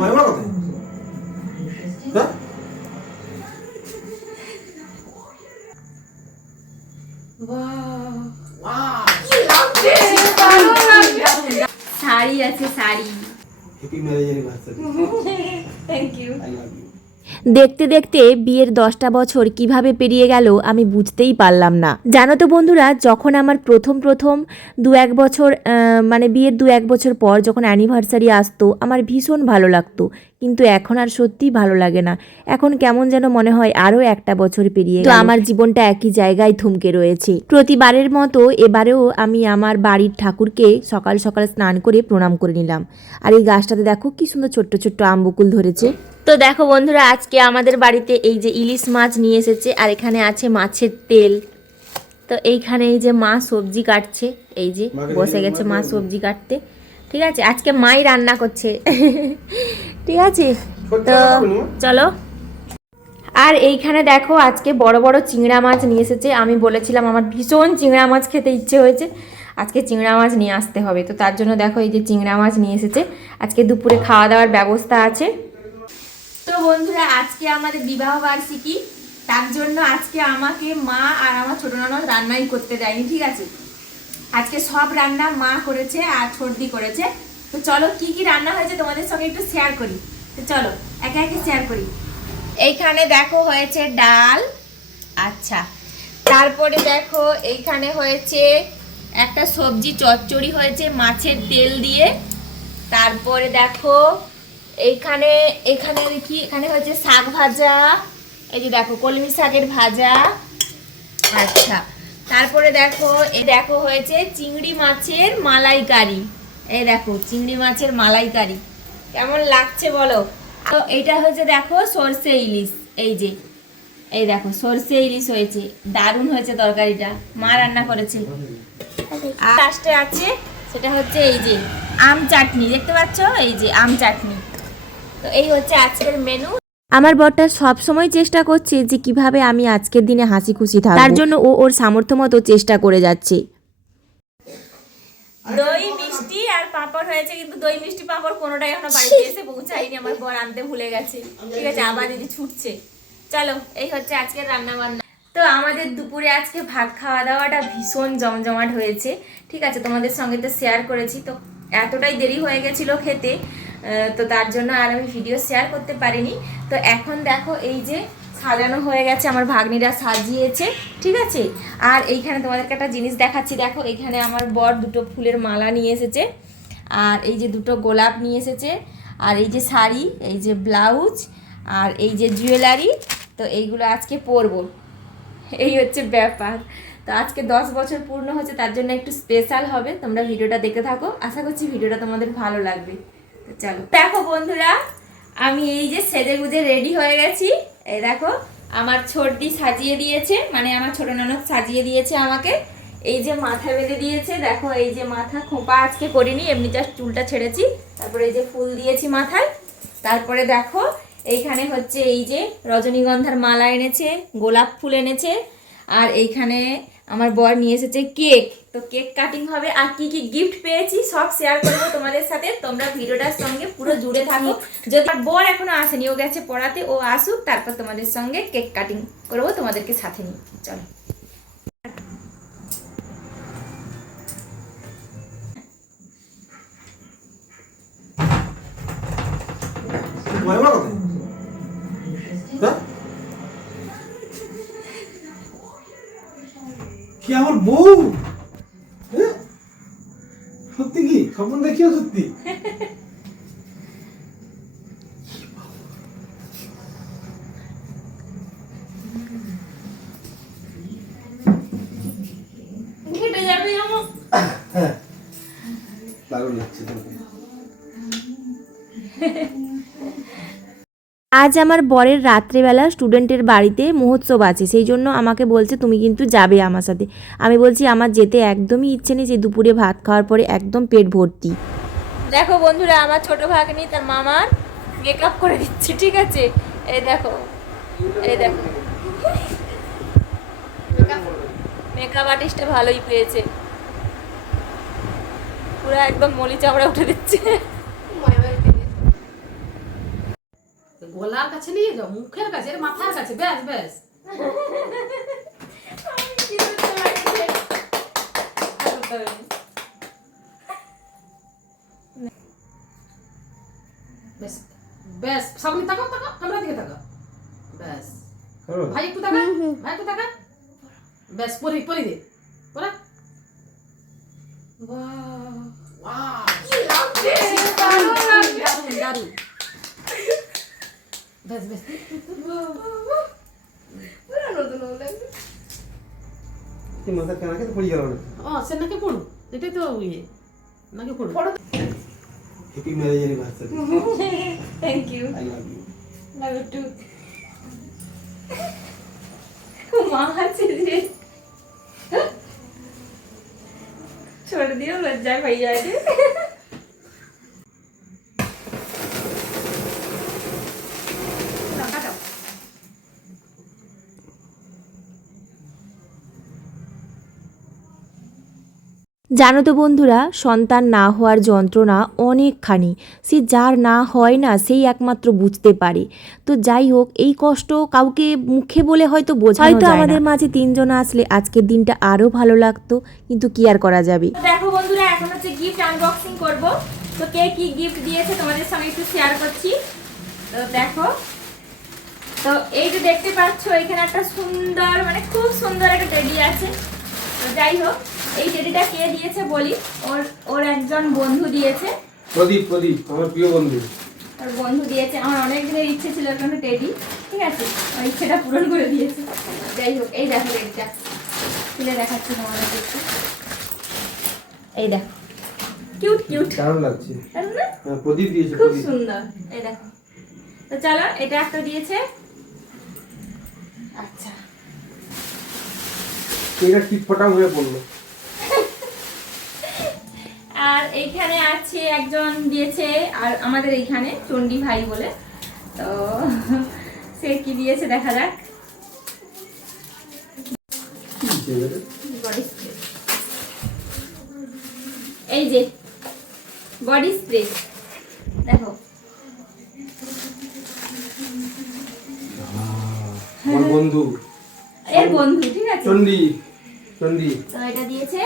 মাইমা কোথায়? হ্যাঁ? শাড়ি আছে, sari. Happy marriage anniversary. Thank you. I love you. দেখতে দেখতে বিয়ের 10টা বছর কিভাবে পেরিয়ে গেল আমি বুঝতেই পারলাম না। জানো তো বন্ধুরা, যখন আমার প্রথম 2-1 বছর মানে বিয়ের 2-1 বছর পর যখন অ্যানিভার্সারি আসতো আমার ভীষণ ভালো লাগতো, কিন্তু এখন আর সত্যিই ভালো লাগে না। এখন কেমন যেন মনে হয় আরও একটা বছর পেরিয়ে গেল, আমার জীবনটা একই জায়গায় থমকে রয়েছে। প্রতিবারের মতো এবারেও আমি আমার বাড়ির ঠাকুরকে সকাল সকাল স্নান করে প্রণাম করে নিলাম। আর এই গাছটাতে দেখো কি সুন্দর ছোট্ট ছোট্ট আম বকুল ধরেছে। তো দেখো বন্ধুরা, আজকে আমাদের বাড়িতে এই যে ইলিশ মাছ নিয়ে এসেছে, আর এখানে আছে মাছের তেল। তো এইখানে এই যে মা সবজি কাটছে, এই যে বসে গেছে মা সবজি কাটতে। ঠিক আছে, আজকে মাই রান্না করছে। ঠিক আছে, তো চলো। আর এইখানে দেখো আজকে বড় বড় চিংড়া মাছ নিয়ে এসেছে। আমি বলেছিলাম আমার ভীষণ চিংড়া মাছ খেতে ইচ্ছে হয়েছে, আজকে চিংড়া মাছ নিয়ে আসতে হবে। তো তার জন্য দেখো এই যে চিংড়া মাছ নিয়ে এসেছে। আজকে দুপুরে খাওয়া দাওয়ার ব্যবস্থা আছে। তো বন্ধুরা, আজকে আমাদের বিবাহ বার্ষিকী, তার জন্য আজকে আমাকে মা আর আমার ছোট ননদ রান্নাই করতে দেয়নি। ঠিক আছে, আজকে সব রান্না মা করেছে আর ছোটদি করেছে। তো চলো কি কি রান্না হয়েছে তোমাদের সঙ্গে একটু শেয়ার করি। তো চলো একে একে শেয়ার করি। এইখানে দেখো হয়েছে ডাল, আচ্ছা, তারপরে দেখো এইখানে হয়েছে একটা সবজি চচ্চড়ি হয়েছে মাছের তেল দিয়ে। তারপরে দেখো এইখানে এখানে দেখি এখানে হয়েছে শাক ভাজা, এই যে দেখো কলমি শাকের ভাজা। আচ্ছা, তারপরে দেখো এই দেখো হয়েছে চিংড়ি মাছের মালাইকারি। এই দেখো চিংড়ি মাছের মালাইকারি কেমন লাগছে বলো। তো এইটা হয়েছে দেখো সরষে ইলিশ, এই যে এই দেখো সরষে ইলিশ হয়েছে, দারুণ হয়েছে তরকারিটা, মা রান্না করেছে। আর লাস্টে আছে সেটা হচ্ছে এই যে আম চাটনি, দেখতে পাচ্ছ এই যে আম চাটনি। তো এই হচ্ছে আজকের মেনু। আমার বরটা সব সময় চেষ্টা করছে যে কিভাবে আমি আজকের দিনে হাসি খুশি থাকব, তার জন্য ও ওর সামর্থ্য মতো চেষ্টা করে যাচ্ছে। দই মিষ্টি আর পাঁপড় হয়েছে, কিন্তু দই মিষ্টি পাঁপড় কোনোটাই এখনো বাড়িতে এসে পৌঁছায়নি, আমার বর আনতে ভুলে গেছে। ঠিক আছে, আবার দিদি ছুটছে। চলো এই হচ্ছে আজকের রান্না বান্না। তো আমাদের দুপুরে আজকে ভাত খাওয়া দাওয়াটা ভীষণ জমজমাট হয়েছে। ঠিক আছে, তোমাদের সঙ্গে তো শেয়ার করেছি। তো এতটাই দেরি হয়ে গেছিলো খেতে, তো তার জন্য আর আমি ভিডিও শেয়ার করতে পারিনি। তো এখন দেখো এই যে সাজানো হয়ে গেছে, আমার ভাগ্নিরা সাজিয়েছে। ঠিক আছে, আর এইখানে তোমাদেরকে একটা জিনিস দেখাচ্ছি, দেখো এইখানে আমার বর দুটো ফুলের মালা নিয়ে এসেছে, আর এই যে দুটো গোলাপ নিয়ে এসেছে, আর এই যে শাড়ি, এই যে ব্লাউজ, আর এই যে জুয়েলারি। তো এইগুলো আজকে পরবো, এই হচ্ছে ব্যাপার। তো আজকে 10 বছর পূর্ণ হচ্ছে, তার জন্য একটু স্পেশাল হবে। তোমরা ভিডিওটা দেখতে থাকো, আশা করছি ভিডিওটা তোমাদের ভালো লাগবে। তো চলো দেখো বন্ধুরা, আমি এই যে সেজে গুজে রেডি হয়ে গেছি। এই দেখো আমার ছোটদি সাজিয়ে দিয়েছে, মানে আমার ছোট ননদ সাজিয়ে দিয়েছে আমাকে। এই যে মাথা বেঁধে দিয়েছে, দেখো এই যে মাথা খোঁপা আজকে করিনি, এমনি জাস্ট চুলটা ছেড়েছি। তারপরে এই যে ফুল দিয়েছি মাথায়। তারপরে দেখো এইখানে হচ্ছে এই যে রজনীগন্ধার মালা এনেছে, গোলাপ ফুল এনেছে, আর এইখানে আমার বর নিয়ে এসেছে কেক। তো কেক কাটিং হবে, আর কি কি গিফট পেয়েছি সব শেয়ার করবো তোমাদের সাথে। তোমরা ভিডিওটার সঙ্গে পুরো জুড়ে থাকো। যদি আমার বর এখনো আসেনি, ও গেছে পড়াতে, ও আসুক, তারপর তোমাদের সঙ্গে কেক কাটিং করবো তোমাদেরকে সাথে নিয়ে। চলো মাইমা কোথায়? হ্যাঁ? কি আমার বউ? হ্যাঁ? সত্যি কি স্বপ্ন দেখিও সত্যি? ঘেটে যাবে আমার। হ্যাঁ, দারুণ লাগছে তোমাকে। আজ আমার বরের রাত্রেবেলা স্টুডেন্টের বাড়িতে মহোৎসব আছে, সেই জন্য আমাকে বলছে তুমি কিন্তু যাবে আমার সাথে। আমি বলছি আমার যেতে একদমই ইচ্ছে নেই, যে দুপুরে ভাত খাওয়ার পরে একদম পেট ভর্তি। দেখো বন্ধুরা, আমার ছোট ভাগ্নি তার মামার মেকআপ করে দিচ্ছে। ঠিক আছে, এই দেখো এই দেখো মেকআপ আর্টিস্টটা ভালোই পেয়েছে, পুরো একদম মলি চামড়া উঠে দিচ্ছে। দিয়ে দাও মুখের কাছে, এর মাথার কাছে, ব্যাস ব্যাস। আমি কি করতে পারি? আর করতে হবে না। ব্যাস ব্যাস, সামনে তাকাও তাকাও, ক্যামেরা দিকে তাকাও, ব্যাস। করো। ভাই একটু তাকা, ভাই একটু তাকা, ব্যাস। পরি পরি দে, পরা। বাহ বাহ, কি লাগছে? দারুণ দারুণ। ব্যাস ব্যাস, পুরো নতুন লাগছে। এই মাথা কেন পড়ে গেল না? ও সে নাকি পড়ো, এটাই তো ইয়ে, নাকি পড়ো। Happy marriage anniversary. Thank you. I love you. Love you too. মা আছে যে छोड़ दियो, लज्जा भैया ने। জানো তো বন্ধুরা, সন্তান না হওয়ার যন্ত্রণা অনেকখানি, সে যার না হয় না সেই একমাত্র বুঝতে পারে। তো যাই হোক, এই কষ্ট কাউকে মুখে বলে হয়তো বোঝানো যায় না। আমাদের মাঝে 3 জন আসলে আজকের দিনটা আরও ভালো লাগতো, কিন্তু কি আর করা যাবে। দেখো বন্ধুরা, এখন হচ্ছে গিফট আনবক্সিং করব। তো কে কি গিফট দিয়েছে তোমাদের সঙ্গে একটু শেয়ার করছি। তো দেখো, তো এই যে দেখতে পাচ্ছ এখানে একটা সুন্দর, মানে খুব সুন্দর একটা টেডি আছে। তো যাই হোক, এই টেডিটা কে দিয়েছে বলি, ওর একজন বন্ধু দিয়েছে। প্রদীপ, প্রদীপ আমার প্রিয় বন্ধু। ওর বন্ধু দিয়েছে। আমার অনেক দিনের ইচ্ছে ছিল একটা টেডি, ঠিক আছে, ওই ইচ্ছেটা পূরণ করে দিয়েছে। যাই হোক, এই দেখো টেডিটা খুলে দেখাচ্ছি তোমাদের একটু। এই দেখো, কিউট কিউট, দারুণ লাগছে। তাই না? হ্যাঁ, প্রদীপ দিয়েছে, খুব প্রদীপ। সুন্দর। এই দেখো, তো চলো এটা একটা দিয়েছে। আচ্ছা, এটা টিপফটাম হয়ে পড়লো। আর এইখানে আছে একজন দিয়েছে, আর আমাদের এইখানে চন্ডী ভাই বলে, তো সে কি দিয়েছে দেখা যাক। কি দিয়েছে এটা? বডি স্প্রে, এই যে বডি স্প্রে দেখো। আমার বন্ধু এর বন্ধু, ঠিক আছে, চন্ডী, চন্ডী। তো এটা দিয়েছে।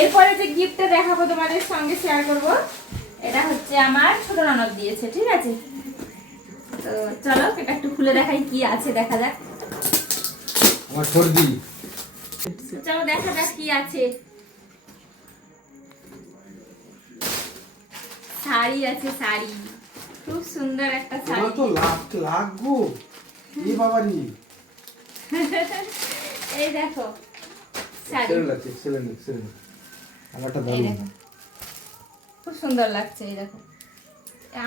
এরপরে যে গিফটটা দেখাবো তোমাদের সঙ্গে শেয়ার করব, এটা হচ্ছে আমার ছোট ননদ দিয়েছে, ঠিক আছে। তো চলো এটা একটু খুলে দেখাই কি আছে, দেখা যাক। আমার সর্দি। চলো দেখা যাক কি আছে। শাড়ি আছে, শাড়ি, খুব সুন্দর একটা শাড়ি। আমার তো লাখ গো। এই বাবারি। এই দেখো শাড়ি, এক্সেলেন্ট লাগছে, এক্সেলেন্ট, এক্সেলেন্ট। আমারটা এই দারুণ। দেখো খুব সুন্দর লাগছে। এই দেখো,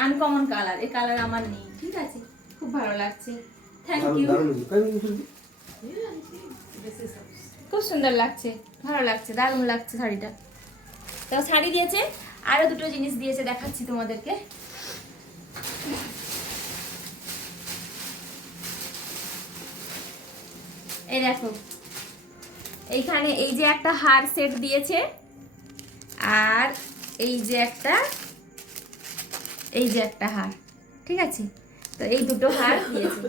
আনকমন কালার, এই কালার আমার নেই, ঠিক আছে, খুব ভালো লাগছে। থ্যাংক দারুণ, ইউ। দারুণ। কাই মুসুল। খুব সুন্দর লাগছে, ভালো লাগছে, দারুণ লাগছে শাড়িটা। তো শাড়ি দিয়েছে, আরো দুটো জিনিস দিয়েছে, দেখাচ্ছি তোমাদেরকে। এই দেখো, এইখানে এই যে একটা হার সেট দিয়েছে, আর এই যে একটা হার, ঠিক আছে। তো এই দুটো হার দিয়েছে।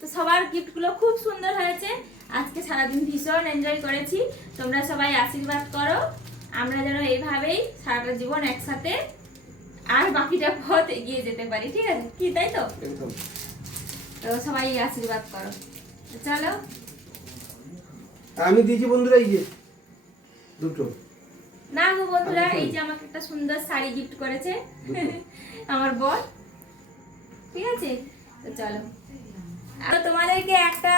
তো সবার গিফটগুলো খুব সুন্দর হয়েছে। আজকে সারাদিন ভীষণ এনজয় করেছি। তোমরা সবাই আশীর্বাদ করো, আমরা যেন এইভাবেই সারাটা জীবন একসাথে আর বাকিটা পথ এগিয়ে যেতে পারি, ঠিক আছে কি, তাই তো? একদম। তো সবাই আশীর্বাদ করো। তো চলো। আমি দিয়েছি বন্ধুরা এই যে দুটো। না গো বন্ধুরা, এই যে আমাকে একটা সুন্দর শাড়ি গিফট করেছে আমার বর, ঠিক আছে। তো চলো, আর তোমাদেরকে একটা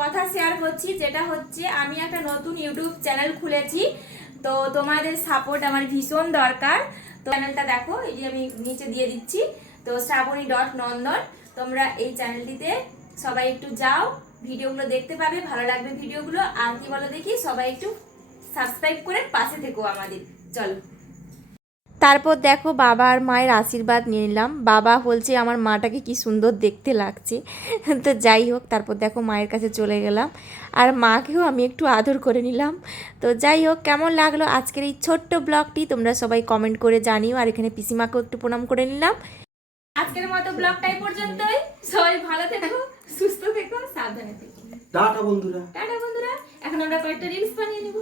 কথা শেয়ার করছি, যেটা হচ্ছে আমি একটা নতুন ইউটিউব চ্যানেল খুলেছি। তো তোমাদের সাপোর্ট আমার ভীষণ দরকার। তো চ্যানেলটা দেখো, এই যে আমি নিচে দিয়ে দিচ্ছি, তো শ্রাবণী.নন্দন। তোমরা এই চ্যানেলটিতে সবাই একটু যাও, ভিডিওগুলো দেখতে পাবে, ভালো লাগবে ভিডিওগুলো। আর কি বলো দেখি, সবাই একটু সাবস্ক্রাইব করে পাশে থেকো আমাদের। চলো। তারপর দেখো, বাবা আর মায়ের আশীর্বাদ নিয়ে নিলাম। বাবা বলছে আমার মাটাকে কি সুন্দর দেখতে লাগছে। তো যাই হোক, তারপর দেখো মায়ের কাছে চলে গেলাম, আর মাকেও আমি একটু আদর করে নিলাম। তো যাই হোক, কেমন লাগলো আজকের এই ছোট্ট ব্লগটি তোমরা সবাই কমেন্ট করে জানিও। আর এখানে পিসিমাকেও একটু প্রণাম করে নিলাম। আজকের মতো ব্লগটাই পর্যন্তই। সবাই ভালো থেকো, সুস্থ থেকো, সাবধানে থেকো। টাটা বন্ধুরা। টাটা বন্ধুরা, এখন আমরা কয়েকটা রিলস বানিয়ে নেবো।